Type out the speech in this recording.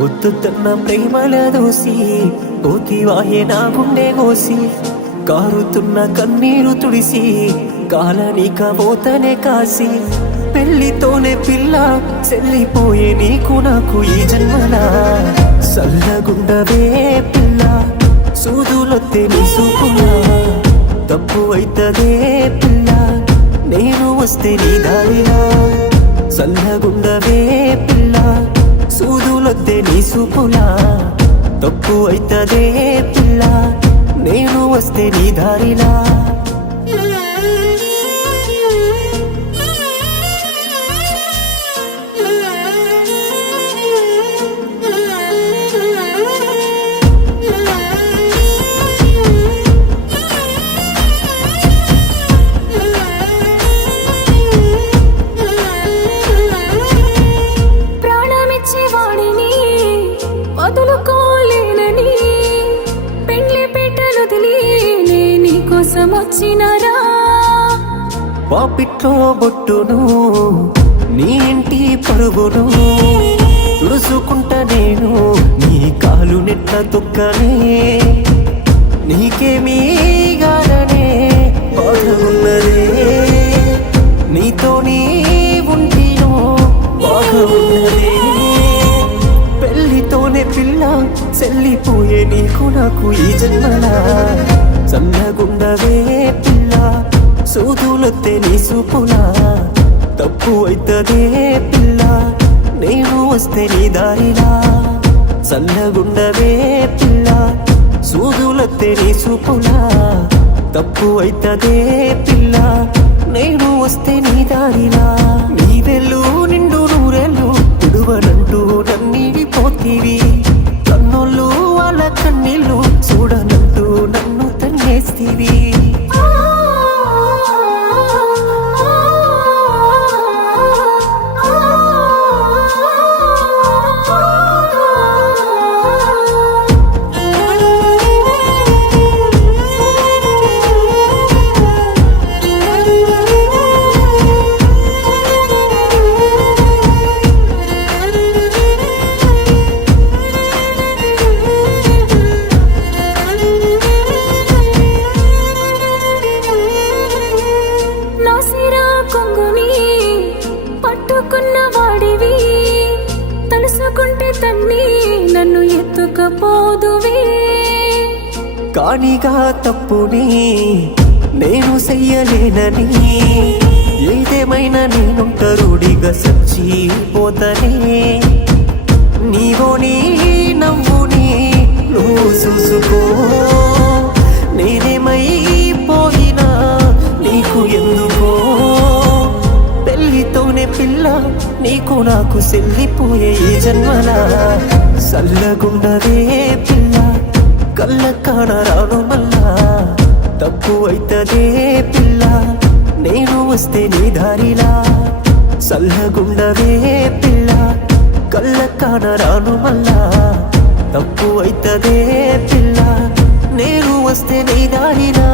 ఒద్దుతున్న ప్రేమల దోసి పోతివాయే నా గుండె కోసి కారుతున్న కన్నీరు తుడిసి కాలనిక పోతనే కాసి పెళ్లితోనే పిల్ల చెల్లిపోయే నీకు నాకు ఈ జన్మలా సల్లగుండవే పిల్ల సూదులొత్తే నీ సూపులా తప్పు అయితదే పిల్ల నేను వస్తే నీ దారిలా సల్లగుండవే పిల్ల సూదులొద్దే నీ సూపులా తప్పు అయితదే పిల్ల నేను వస్తే నీ దారిలా వదులుకోలేనని పెండ్లి పీటలు తెలియని నీకోసం వచ్చినరా పాపిట్లో బొట్టును నీ ఇంటి పరుగును తుడుచుకుంటా నేను నీ కాలు నెట్ల తొక్కనే నీకేమీ గాననే బాధగున్నదే నీతో నీ ఉంటినో బాగున్నదే పెళ్లితోనే పిల్ల చెల్లిపోయే నీకు నాకు ఈ జన్మలా చల్లగుండవే పిల్ల సూదులొత్తే నీ సూపులా తప్పు అయితదే పిల్ల నేను వస్తే నీ దారిలా చల్లగుండవే పిల్ల సూదులొత్తే నీ సూపులా తప్పు అయితదే పిల్ల నేను వస్తే నీ దారిలా నీ వెళ్ళు నిండు నూరెళ్ళు విడువనంటూ నన్నివి పోతీవి కన్నోళ్ళు వాళ్ళ కన్నీళ్ళు చూడనంటూ నన్ను తన్నేస్తీవి పట్టుకున్న వాడివి తలుసుకుంటే తన్ని నన్ను ఎత్తుకపోదువే కానిగా తప్పుని నేను చెయ్యలేనని ఏదేమైనా నేనుంటరుడిగా సచ్చిపోతనే నీవో నీ నవ్వుని నువ్వు చూసుకో నేనేమైపోయినా నీకు ఎందుకో పెళ్లితోనే పిల్ల నీకు నాకు చెల్లిపోయే ఈ జన్మలా సల్లగుండవే పిల్ల కళ్ళ కానరాను మళ్ళా తప్పు అయితదే పిల్ల నేను వస్తే నీ దారిలా సల్లగుండవే పిల్ల కళ్ళ కానరాను మళ్ళా తప్పు అయితదే పిల్ల నేను వస్తే నీ దారిలా